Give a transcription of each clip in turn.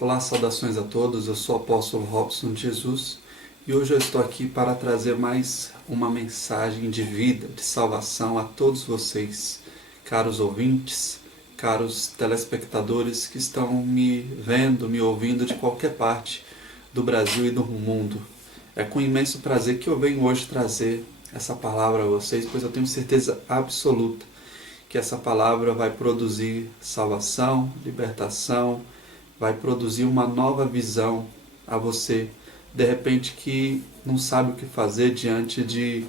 Olá, saudações a todos, eu sou o apóstolo Robson de Jesus e hoje eu estou aqui para trazer mais uma mensagem de vida, de salvação a todos vocês, caros ouvintes, caros telespectadores que estão me vendo, me ouvindo de qualquer parte do Brasil e do mundo. É com imenso prazer que eu venho hoje trazer essa palavra a vocês, pois eu tenho certeza absoluta que essa palavra vai produzir salvação, libertação, vai produzir uma nova visão a você, de repente que não sabe o que fazer diante de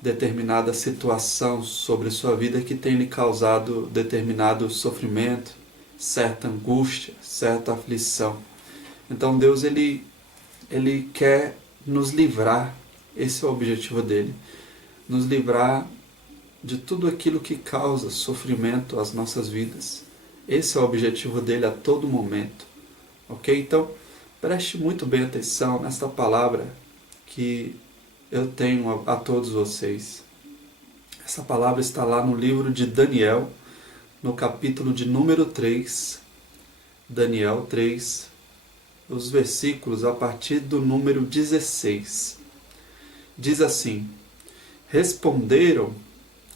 determinada situação sobre sua vida que tem lhe causado determinado sofrimento, certa angústia, certa aflição. Então Deus ele quer nos livrar, esse é o objetivo dele, nos livrar de tudo aquilo que causa sofrimento às nossas vidas. Esse é o objetivo dele a todo momento. Ok? Então, preste muito bem atenção nesta palavra que eu tenho a todos vocês. Essa palavra está lá no livro de Daniel, no capítulo de número 3, Daniel 3, os versículos a partir do número 16. Diz assim: Responderam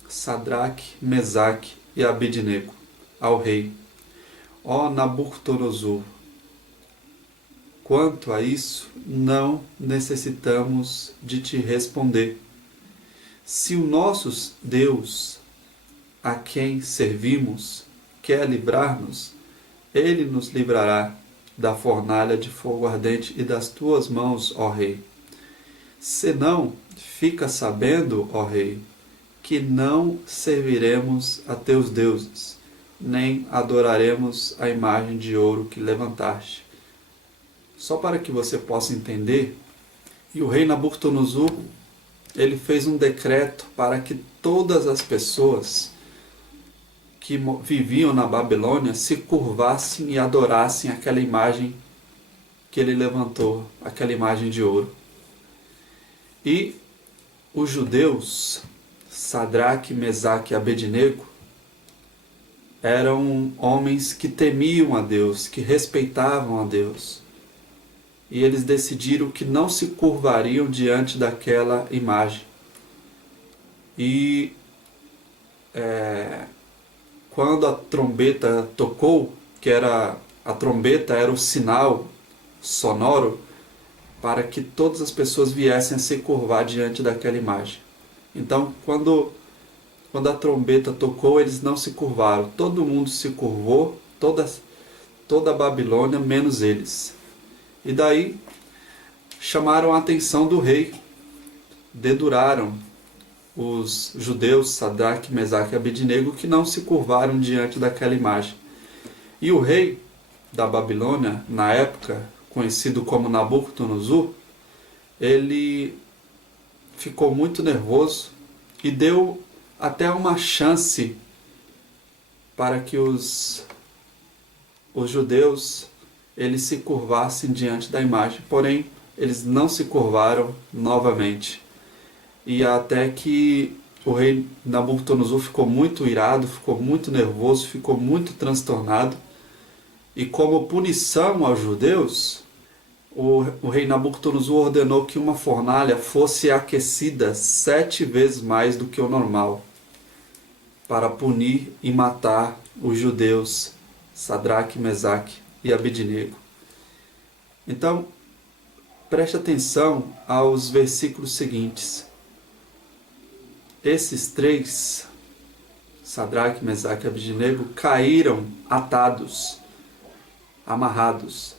Sadraque, Mesaque e Abednego ao rei: Ó Nabucodonosor, quanto a isso, não necessitamos de te responder. Se o nosso Deus, a quem servimos, quer livrar-nos, ele nos livrará da fornalha de fogo ardente e das tuas mãos, ó rei. Senão, fica sabendo, ó rei, que não serviremos a teus deuses, nem adoraremos a imagem de ouro que levantaste. Só para que você possa entender, e o rei Nabucodonosor, ele fez um decreto para que todas as pessoas que viviam na Babilônia se curvassem e adorassem aquela imagem que ele levantou, aquela imagem de ouro. E os judeus, Sadraque, Mesaque e Abednego, eram homens que temiam a Deus, que respeitavam a Deus. E eles decidiram que não se curvariam diante daquela imagem. E quando a trombeta tocou, a trombeta era o sinal sonoro para que todas as pessoas viessem a se curvar diante daquela imagem. Então, quando a trombeta tocou, eles não se curvaram. Todo mundo se curvou, toda a Babilônia, menos eles. E daí chamaram a atenção do rei, deduraram os judeus, Sadraque, Mesaque e Abednego, que não se curvaram diante daquela imagem. E o rei da Babilônia, na época, conhecido como Nabucodonosor, ele ficou muito nervoso e deu até uma chance para que os judeus eles se curvassem diante da imagem, porém eles não se curvaram novamente. E até que o rei Nabucodonosor ficou muito irado, ficou muito nervoso, ficou muito transtornado, e como punição aos judeus, o rei Nabucodonosor ordenou que uma fornalha fosse aquecida 7 vezes mais do que o normal, para punir e matar os judeus, Sadraque, Mesaque e Abednego. Então, preste atenção aos versículos seguintes. Esses três, Sadraque, Mesaque e Abednego, caíram atados, amarrados,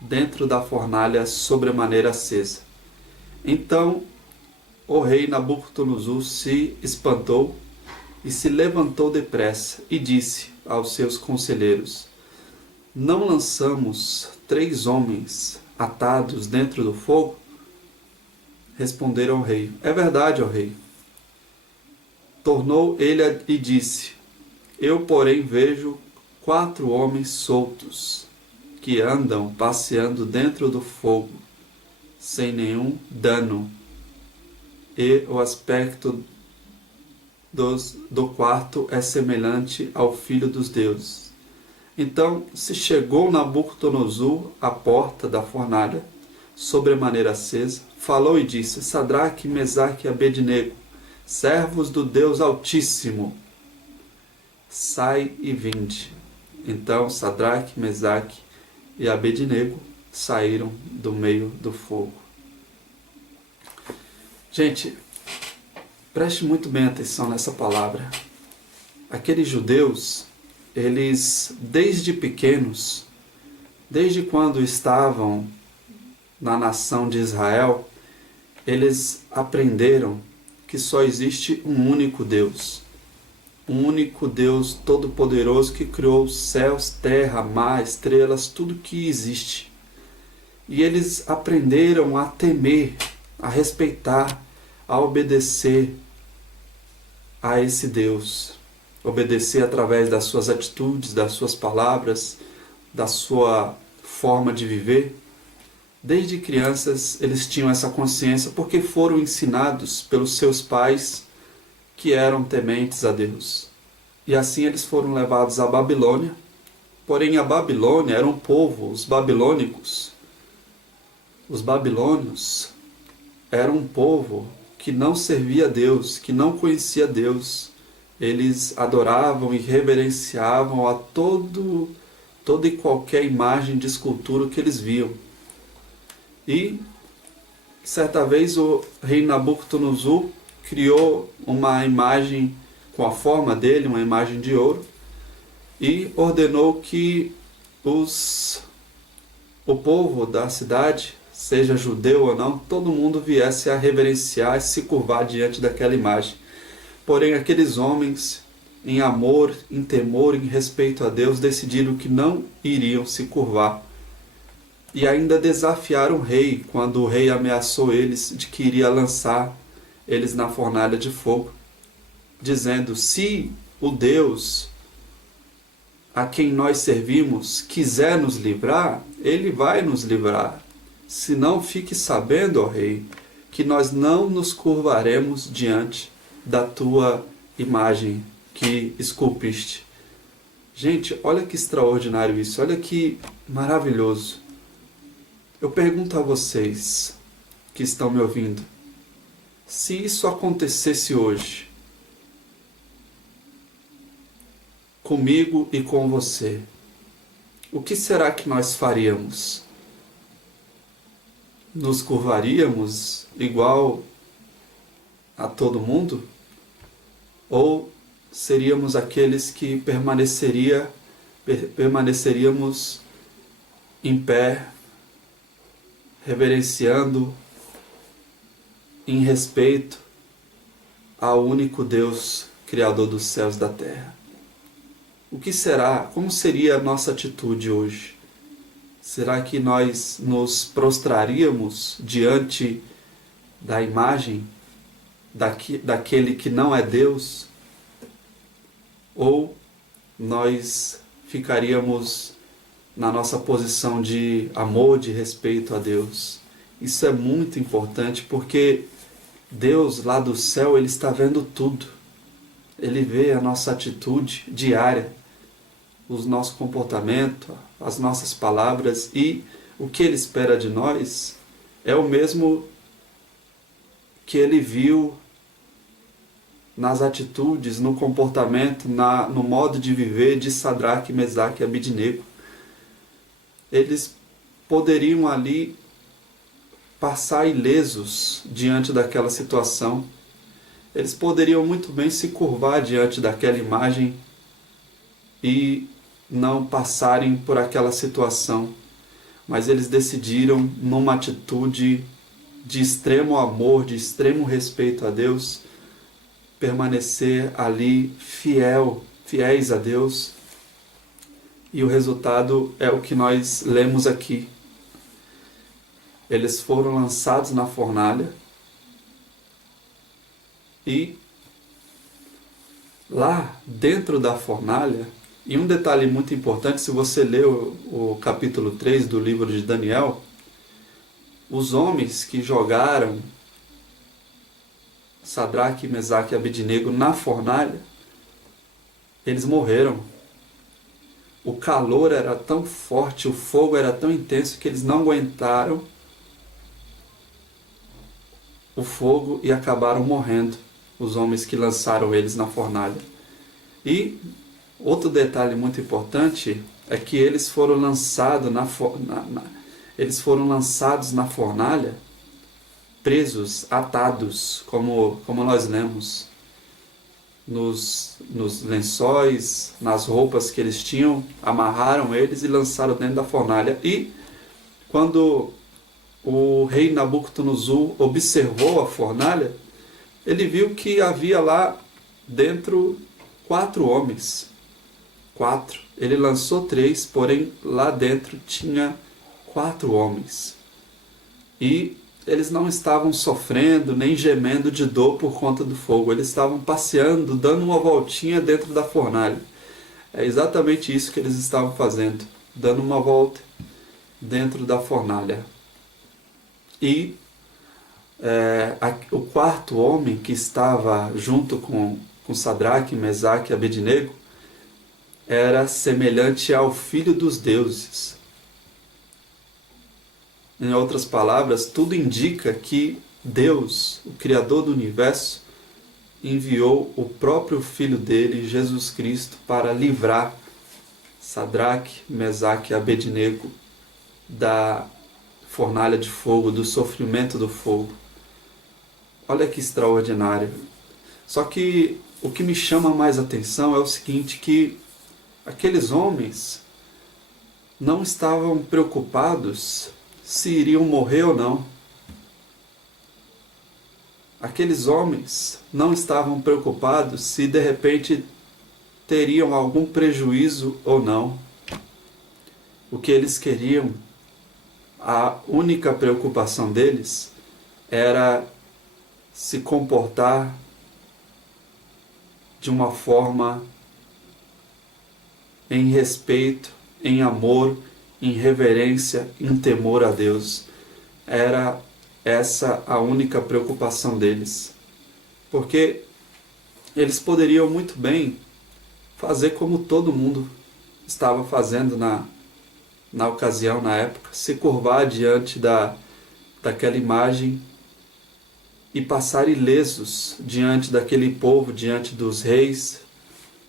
dentro da fornalha sobremaneira acesa. Então o rei Nabucodonosor se espantou e se levantou depressa e disse aos seus conselheiros: Não lançamos 3 homens atados dentro do fogo? Responderam ao rei: É verdade, ó rei. Tornou ele e disse: Eu, porém, vejo 4 homens soltos, que andam passeando dentro do fogo, sem nenhum dano, e o aspecto do quarto é semelhante ao Filho dos Deuses. Então se chegou Nabucodonosor à porta da fornalha, sobremaneira acesa, falou e disse: Sadraque, Mesaque e Abednego, servos do Deus Altíssimo, sai e vinde. Então Sadraque, Mesaque e Abednego saíram do meio do fogo. Gente, preste muito bem atenção nessa palavra. Aqueles judeus, eles desde pequenos, desde quando estavam na nação de Israel, eles aprenderam que só existe um único Deus. Um único Deus todo-poderoso que criou os céus, terra, mar, estrelas, tudo que existe. E eles aprenderam a temer, a respeitar, a obedecer a esse Deus. Obedecer através das suas atitudes, das suas palavras, da sua forma de viver. Desde crianças eles tinham essa consciência porque foram ensinados pelos seus pais que eram tementes a Deus. E assim eles foram levados à Babilônia. Porém a Babilônia era um povo, os babilônicos. Os babilônios eram um povo que não servia a Deus, que não conhecia Deus. Eles adoravam e reverenciavam a toda e qualquer imagem de escultura que eles viam. E certa vez o rei Nabucodonosor criou uma imagem com a forma dele, uma imagem de ouro, e ordenou que o povo da cidade, seja judeu ou não, todo mundo viesse a reverenciar e se curvar diante daquela imagem. Porém, aqueles homens, em amor, em temor, em respeito a Deus, decidiram que não iriam se curvar. E ainda desafiaram o rei, quando o rei ameaçou eles de que iria lançar eles na fornalha de fogo, dizendo: se o Deus a quem nós servimos quiser nos livrar, ele vai nos livrar. Se não, fique sabendo, ó rei, que nós não nos curvaremos diante da tua imagem que esculpiste. Gente, olha que extraordinário isso, olha que maravilhoso. Eu pergunto a vocês que estão me ouvindo, se isso acontecesse hoje, comigo e com você, o que será que nós faríamos? Nos curvaríamos igual a todo mundo? Ou seríamos aqueles que permaneceríamos em pé, reverenciando, em respeito ao único Deus, Criador dos céus e da terra? O que será? Como seria a nossa atitude hoje? Será que nós nos prostraríamos diante da imagem daquele que não é Deus? Ou nós ficaríamos na nossa posição de amor, de respeito a Deus? Isso é muito importante porque Deus lá do céu, Ele está vendo tudo. Ele vê a nossa atitude diária, o nosso comportamento, as nossas palavras, e o que Ele espera de nós é o mesmo que Ele viu nas atitudes, no comportamento, no modo de viver de Sadraque, Mesaque e Abednego. Eles poderiam ali passar ilesos diante daquela situação. Eles poderiam muito bem se curvar diante daquela imagem e não passarem por aquela situação, mas eles decidiram, numa atitude de extremo amor, de extremo respeito a Deus, permanecer ali fiéis a Deus, e o resultado é o que nós lemos aqui. Eles foram lançados na fornalha e lá dentro da fornalha, e um detalhe muito importante, se você ler o capítulo 3 do livro de Daniel, os homens que jogaram Sadraque, Mesaque e Abednego na fornalha, eles morreram. o calor era tão forte, o fogo era tão intenso que eles não aguentaram o fogo e acabaram morrendo, os homens que lançaram eles na fornalha. E outro detalhe muito importante é que eles foram lançados na fornalha, presos, atados, como nós lemos nos lençóis, nas roupas que eles tinham, amarraram eles e lançaram dentro da fornalha. E quando o rei Nabucodonosor observou a fornalha, ele viu que havia lá dentro 4 homens. 4. Ele lançou 3, porém lá dentro tinha 4 homens. E eles não estavam sofrendo nem gemendo de dor por conta do fogo. Eles estavam passeando, dando uma voltinha dentro da fornalha. É exatamente isso que eles estavam fazendo, dando uma volta dentro da fornalha. E o 4º homem que estava junto com Sadraque, Mesaque e Abednego era semelhante ao Filho dos Deuses. Em outras palavras, tudo indica que Deus, o Criador do Universo, enviou o próprio Filho dele, Jesus Cristo, para livrar Sadraque, Mesaque e Abednego da fornalha de fogo, do sofrimento do fogo. Olha que extraordinário. Só que o que me chama mais atenção é o seguinte, que aqueles homens não estavam preocupados se iriam morrer ou não. Aqueles homens não estavam preocupados se de repente teriam algum prejuízo ou não. O que eles queriam, a única preocupação deles era se comportar de uma forma em respeito, em amor, em reverência, em temor a Deus. Era essa a única preocupação deles. Porque eles poderiam muito bem fazer como todo mundo estava fazendo na ocasião, na época, se curvar diante daquela imagem e passar ilesos diante daquele povo, diante dos reis,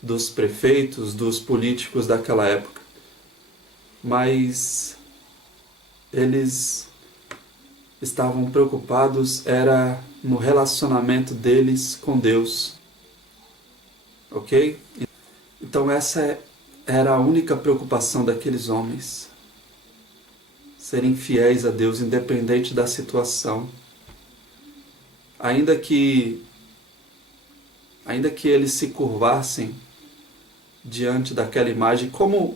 dos prefeitos, dos políticos daquela época. Mas eles estavam preocupados era no relacionamento deles com Deus. Ok? Então essa era a única preocupação daqueles homens. Serem fiéis a Deus, independente da situação. Ainda que eles se curvassem diante daquela imagem, como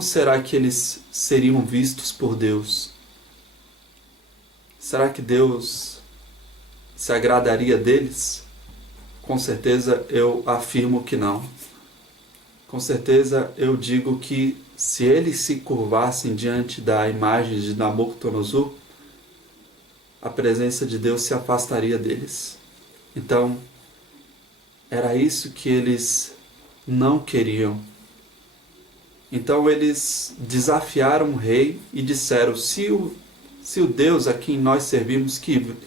será que eles seriam vistos por Deus? Será que Deus se agradaria deles? Com certeza eu afirmo que não. Com certeza eu digo que se eles se curvassem diante da imagem de Nabucodonosor, a presença de Deus se afastaria deles. Então, era isso que eles não queriam. Então eles desafiaram o rei e disseram, se o Deus a quem nós servimos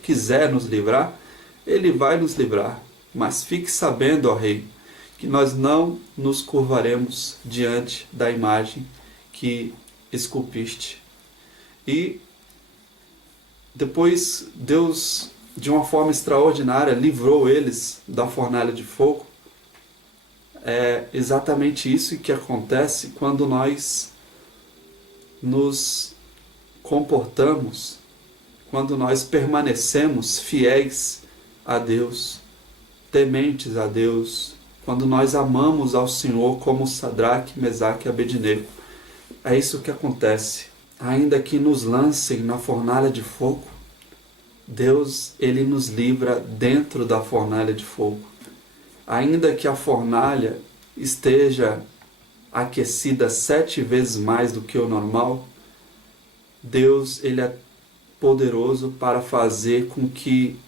quiser nos livrar, ele vai nos livrar. Mas fique sabendo, ó rei, que nós não nos curvaremos diante da imagem que esculpiste. E depois Deus, de uma forma extraordinária, livrou eles da fornalha de fogo. É exatamente isso que acontece quando nós nos comportamos, quando nós permanecemos fiéis a Deus, tementes a Deus, quando nós amamos ao Senhor como Sadraque, Mesaque e Abednego. É isso que acontece. Ainda que nos lancem na fornalha de fogo, Deus, Ele nos livra dentro da fornalha de fogo. Ainda que a fornalha esteja aquecida 7 vezes mais do que o normal, Deus, Ele é poderoso para fazer com que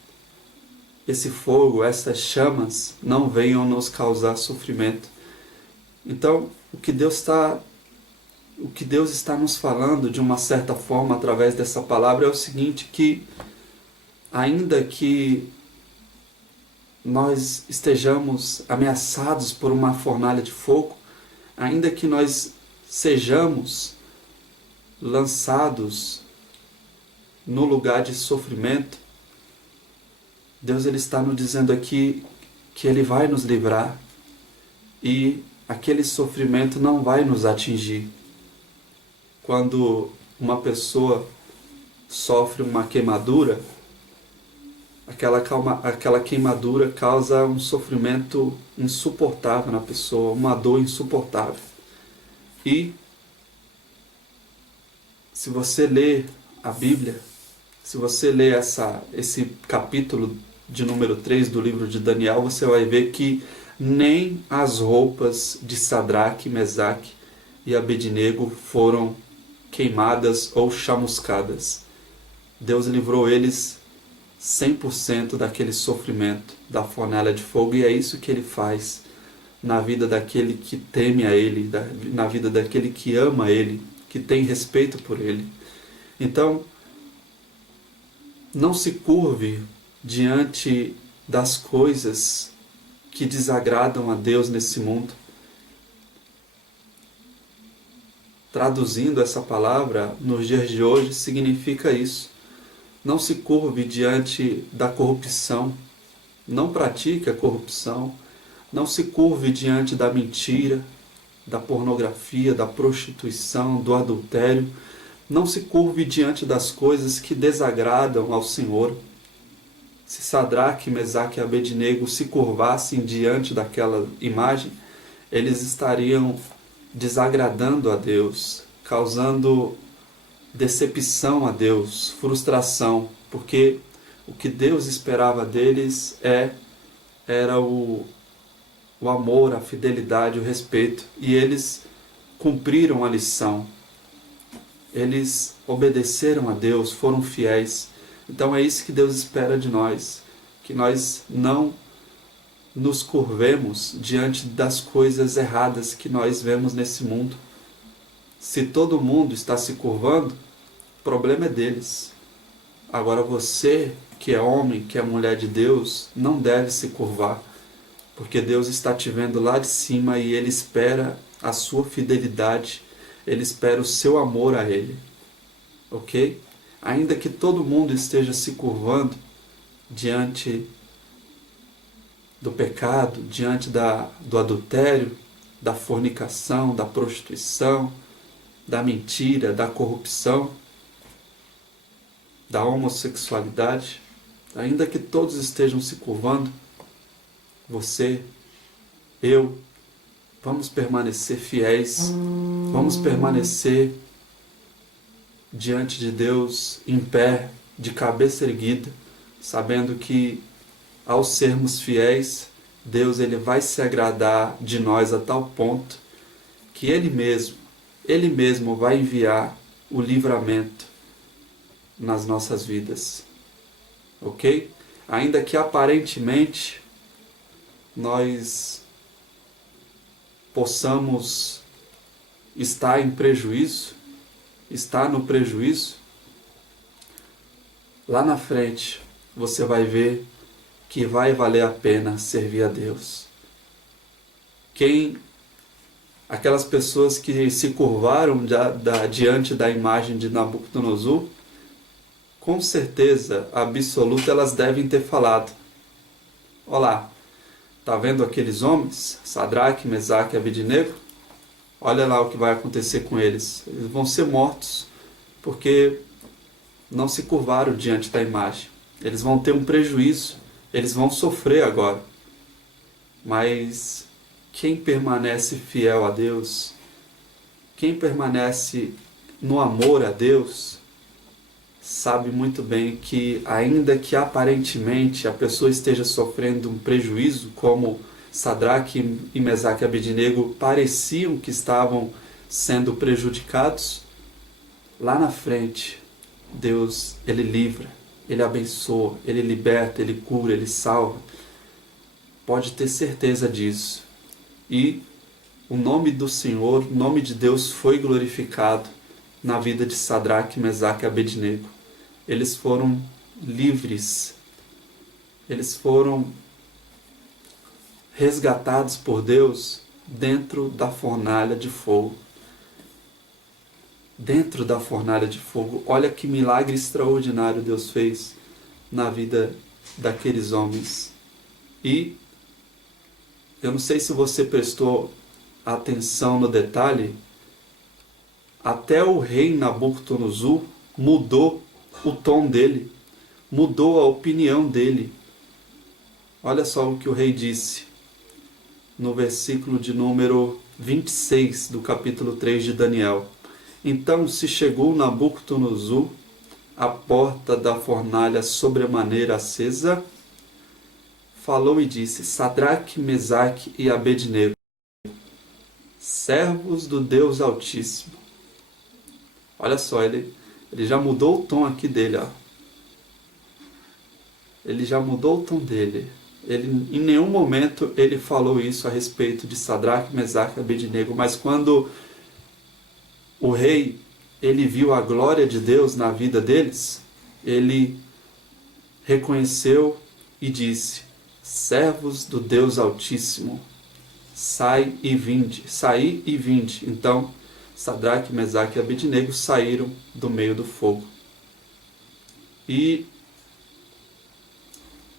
esse fogo, essas chamas, não venham nos causar sofrimento. Então, o que Deus está o que Deus está nos falando de uma certa forma através dessa palavra é o seguinte, que ainda que nós estejamos ameaçados por uma fornalha de fogo, ainda que nós sejamos lançados no lugar de sofrimento, Deus ele está nos dizendo aqui que Ele vai nos livrar e aquele sofrimento não vai nos atingir. Quando uma pessoa sofre uma queimadura, aquela queimadura causa um sofrimento insuportável na pessoa, uma dor insuportável. E se você ler a Bíblia, se você ler esse capítulo de número 3 do livro de Daniel, você vai ver que nem as roupas de Sadraque, Mesaque e Abednego foram queimadas ou chamuscadas. Deus livrou eles 100% daquele sofrimento, da fornalha de fogo, e é isso que Ele faz na vida daquele que teme a Ele, na vida daquele que ama Ele, que tem respeito por Ele. Então, não se curve diante das coisas que desagradam a Deus nesse mundo. Traduzindo essa palavra nos dias de hoje, significa isso. Não se curve diante da corrupção, não pratique a corrupção, não se curve diante da mentira, da pornografia, da prostituição, do adultério, não se curve diante das coisas que desagradam ao Senhor. Se Sadraque, Mesaque e Abednego se curvassem diante daquela imagem, eles estariam desagradando a Deus, causando decepção a Deus, frustração, porque o que Deus esperava deles era o amor, a fidelidade, o respeito, e eles cumpriram a lição. Eles obedeceram a Deus, foram fiéis. Então é isso que Deus espera de nós, que nós não nos curvemos diante das coisas erradas que nós vemos nesse mundo. Se todo mundo está se curvando, o problema é deles. Agora você, que é homem, que é mulher de Deus, não deve se curvar, porque Deus está te vendo lá de cima e Ele espera a sua fidelidade, Ele espera o seu amor a Ele. Ok? Ainda que todo mundo esteja se curvando diante do pecado, diante do adultério, da fornicação, da prostituição, da mentira, da corrupção, da homossexualidade, ainda que todos estejam se curvando, você, eu, vamos permanecer fiéis, vamos permanecer diante de Deus em pé, de cabeça erguida, sabendo que ao sermos fiéis, Deus ele vai se agradar de nós a tal ponto que Ele mesmo vai enviar o livramento nas nossas vidas. Ok? Ainda que aparentemente nós possamos estar em prejuízo, estar no prejuízo, lá na frente você vai ver que vai valer a pena servir a Deus. Aquelas pessoas que se curvaram diante da imagem de Nabucodonosor, com certeza absoluta elas devem ter falado: olá, tá vendo aqueles homens, Sadraque, Mesaque e Abednego? Olha lá o que vai acontecer com eles. Eles vão ser mortos porque não se curvaram diante da imagem. Eles vão ter um prejuízo, eles vão sofrer agora. Mas quem permanece fiel a Deus, quem permanece no amor a Deus, sabe muito bem que, ainda que aparentemente a pessoa esteja sofrendo um prejuízo, como Sadraque e Mesaque e Abednego pareciam que estavam sendo prejudicados, lá na frente Deus ele livra, Ele abençoa, Ele liberta, Ele cura, Ele salva. Pode ter certeza disso. E o nome do Senhor, o nome de Deus foi glorificado na vida de Sadraque, Mesaque e Abednego. Eles foram livres, eles foram resgatados por Deus dentro da fornalha de fogo. Dentro da fornalha de fogo. Olha que milagre extraordinário Deus fez na vida daqueles homens. E eu não sei se você prestou atenção no detalhe, até o rei Nabucodonosor mudou o tom dele, mudou a opinião dele. Olha só o que o rei disse no versículo de número 26 do capítulo 3 de Daniel. Então se chegou Nabucodonosor à porta da fornalha sobremaneira acesa, falou e disse: Sadraque, Mesaque e Abednego, servos do Deus Altíssimo. Olha só, ele já mudou o tom aqui dele, ó. Ele já mudou o tom dele. Em nenhum momento ele falou isso a respeito de Sadraque, Mesaque e Abednego, mas quando o rei ele viu a glória de Deus na vida deles, ele reconheceu e disse: servos do Deus Altíssimo, saí e vinde. Então Sadraque, Mesaque e Abednego saíram do meio do fogo. E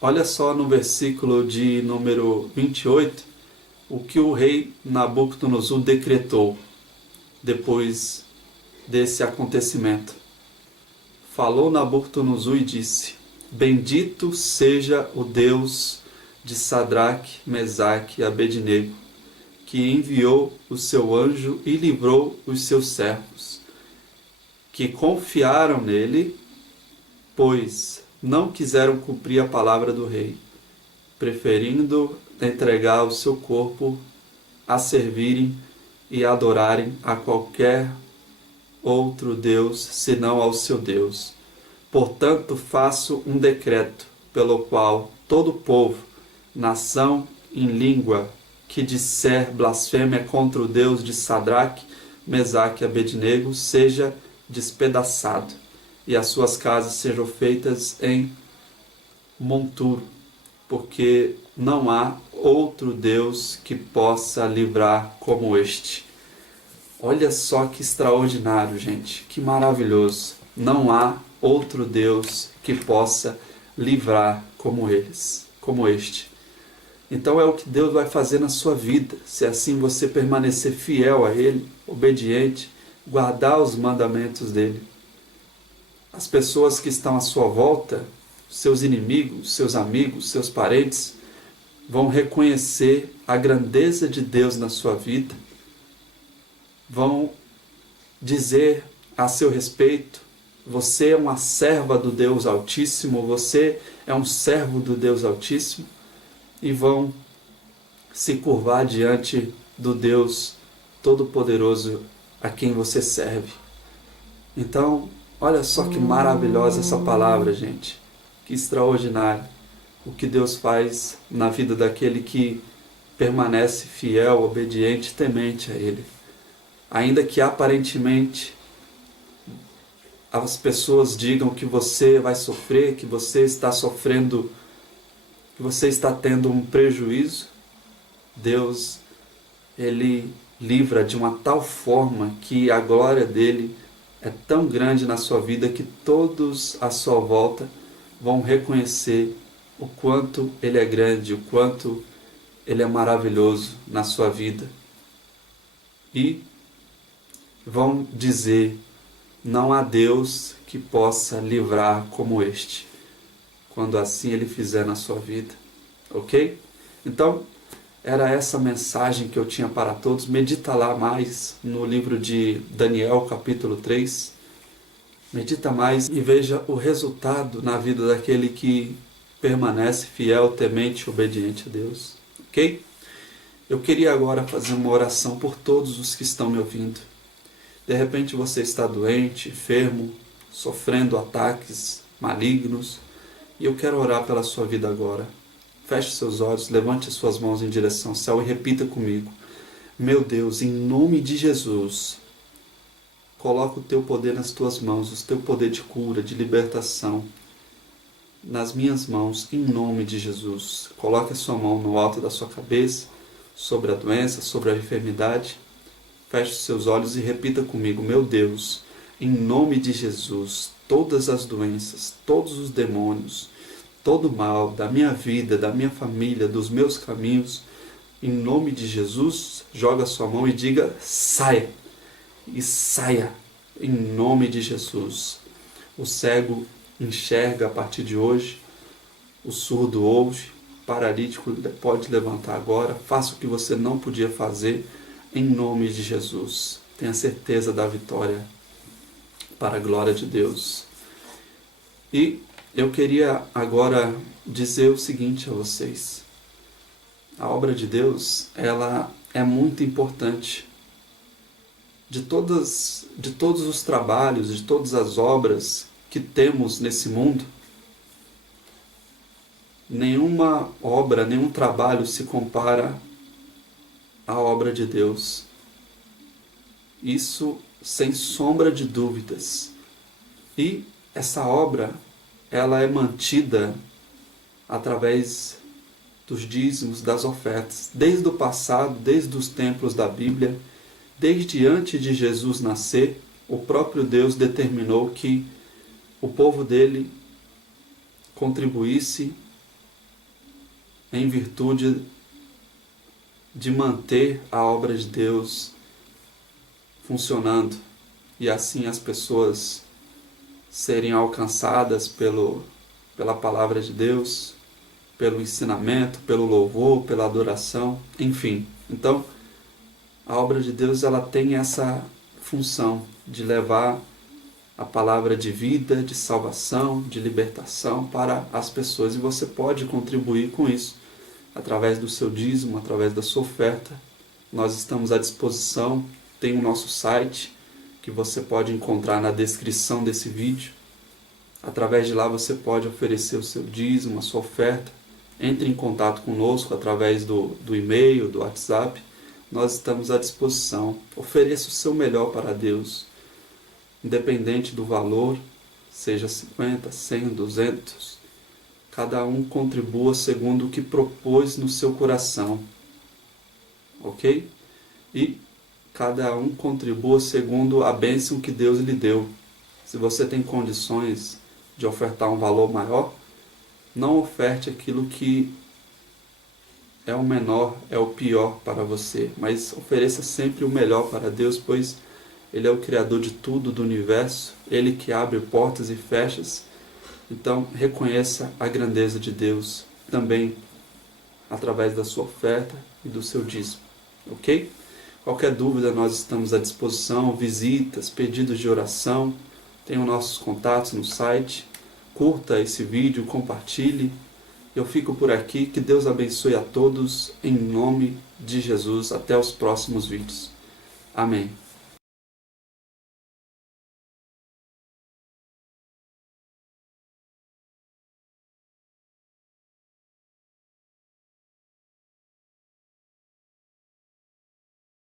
olha só no versículo de número 28, o que o rei Nabucodonosor decretou depois desse acontecimento. Falou Nabucodonosor e disse: bendito seja o Deus de Sadraque, Mesaque e Abednego, que enviou o seu anjo e livrou os seus servos, que confiaram nele, pois não quiseram cumprir a palavra do rei, preferindo entregar o seu corpo a servirem e adorarem a qualquer outro Deus senão ao seu Deus. Portanto, faço um decreto pelo qual todo povo, nação em língua que disser blasfêmia contra o Deus de Sadraque, Mesaque e Abednego seja despedaçado, e as suas casas sejam feitas em monturo, porque não há outro Deus que possa livrar como este. Olha só que extraordinário, gente, que maravilhoso. Não há outro Deus que possa livrar como este. Então é o que Deus vai fazer na sua vida, se assim você permanecer fiel a Ele, obediente, guardar os mandamentos dEle. As pessoas que estão à sua volta, seus inimigos, seus amigos, seus parentes, vão reconhecer a grandeza de Deus na sua vida, vão dizer a seu respeito: você é uma serva do Deus Altíssimo, você é um servo do Deus Altíssimo, e vão se curvar diante do Deus Todo-Poderoso a quem você serve. Então, olha só que maravilhosa essa palavra, gente. Que extraordinário o que Deus faz na vida daquele que permanece fiel, obediente, temente a Ele. Ainda que aparentemente as pessoas digam que você vai sofrer, que você está sofrendo, que você está tendo um prejuízo, Deus, Ele livra de uma tal forma que a glória dEle é tão grande na sua vida que todos à sua volta vão reconhecer o quanto Ele é grande, o quanto Ele é maravilhoso na sua vida. E vão dizer: não há Deus que possa livrar como este, quando assim Ele fizer na sua vida. Ok? Então, era essa mensagem que eu tinha para todos. Medita lá mais no livro de Daniel, capítulo 3. Medita mais e veja o resultado na vida daquele que permanece fiel, temente, obediente a Deus. Ok? Eu queria agora fazer uma oração por todos os que estão me ouvindo. De repente você está doente, enfermo, sofrendo ataques malignos, e eu quero orar pela sua vida agora. Feche seus olhos, levante as suas mãos em direção ao céu e repita comigo: Meu Deus, em nome de Jesus, coloca o teu poder nas tuas mãos, o teu poder de cura, de libertação, nas minhas mãos, em nome de Jesus. Coloque a sua mão no alto da sua cabeça, sobre a doença, sobre a enfermidade. Feche os seus olhos e repita comigo: meu Deus, em nome de Jesus, todas as doenças, todos os demônios, todo o mal da minha vida, da minha família, dos meus caminhos, em nome de Jesus, joga a sua mão e diga: saia! E saia, em nome de Jesus. O cego enxerga a partir de hoje, o surdo ouve, o paralítico pode levantar agora. Faça o que você não podia fazer, em nome de Jesus. Tenha certeza da vitória, para a glória de Deus. E eu queria agora dizer o seguinte a vocês: a obra de Deus, ela é muito importante. De todos os trabalhos, de todas as obras que temos nesse mundo, nenhuma obra, nenhum trabalho se compara à obra de Deus. Isso sem sombra de dúvidas. E essa obra, ela é mantida através dos dízimos, das ofertas, desde o passado, desde os tempos da Bíblia. Desde antes de Jesus nascer, o próprio Deus determinou que o povo dele contribuísse em virtude de manter a obra de Deus funcionando e assim as pessoas serem alcançadas pela palavra de Deus, pelo ensinamento, pelo louvor, pela adoração, enfim. Então, a obra de Deus, ela tem essa função de levar a palavra de vida, de salvação, de libertação para as pessoas. E você pode contribuir com isso, através do seu dízimo, através da sua oferta. Nós estamos à disposição, tem o nosso site, que você pode encontrar na descrição desse vídeo. Através de lá você pode oferecer o seu dízimo, a sua oferta. Entre em contato conosco através do e-mail, do WhatsApp. Nós estamos à disposição. Ofereça o seu melhor para Deus, independente do valor, seja 50, 100, 200. Cada um contribua segundo o que propôs no seu coração, ok? E cada um contribua segundo a bênção que Deus lhe deu. Se você tem condições de ofertar um valor maior, não oferte aquilo que é o menor, é o pior para você, mas ofereça sempre o melhor para Deus, pois Ele é o Criador de tudo, do universo, Ele que abre portas e fecha. Então, reconheça a grandeza de Deus também através da sua oferta e do seu dízimo, ok? Qualquer dúvida, nós estamos à disposição, visitas, pedidos de oração, tem os nossos contatos no site. Curta esse vídeo, compartilhe. Eu fico por aqui, que Deus abençoe a todos, em nome de Jesus. Até os próximos vídeos. Amém.